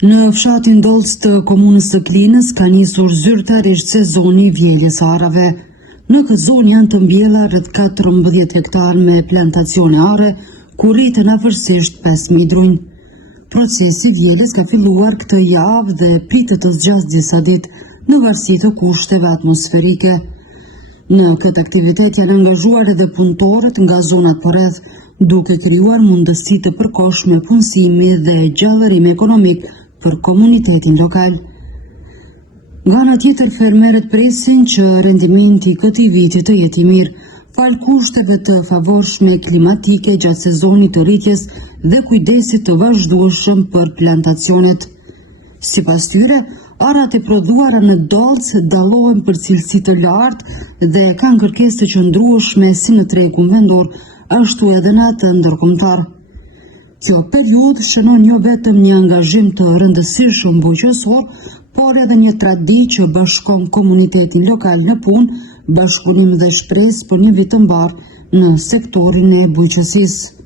Në fshatin Dolc të komunës së Klinës ka nisur zyrtarisht sezoni vjeljes arave. Në këtë zonë janë të mbjella rreth 14 hektar me plantacione are, ku rriten afërsisht 5.000 drunj. Procesi vjeljes ka filluar këtë javë dhe pritet të zgjasë disa ditë në varësi të kushteve atmosferike. Në këtë aktivitet janë angazhuar edhe punëtorët nga zonat përreth, duke krijuar mundësi të përkohshme punësimi dhe gjallërim ekonomik për komunitetin lokal. Nga ana tjetër, fermerët presin që rendimenti i këtij viti të jetë i mirë, fal kushteve të favorshme klimatike gjatë sezonit të rritjes dhe kujdesit të vazhdueshëm për plantacionet. Sipas tyre, arat e prodhuara në Dolc dallohen për cilësi të lartë dhe kanë kërkesë të qëndrueshme si në tregun vendor, ashtu edhe në atë ndërkombëtar. Kjo periudhë shënon jo vetëm një angazhim të rëndësishëm bujqësor, por edhe një traditë që bashkon komunitetin lokal në punë, bashkëpunim dhe shpresë për një vit të mbarë në sektorin e bujqësisë.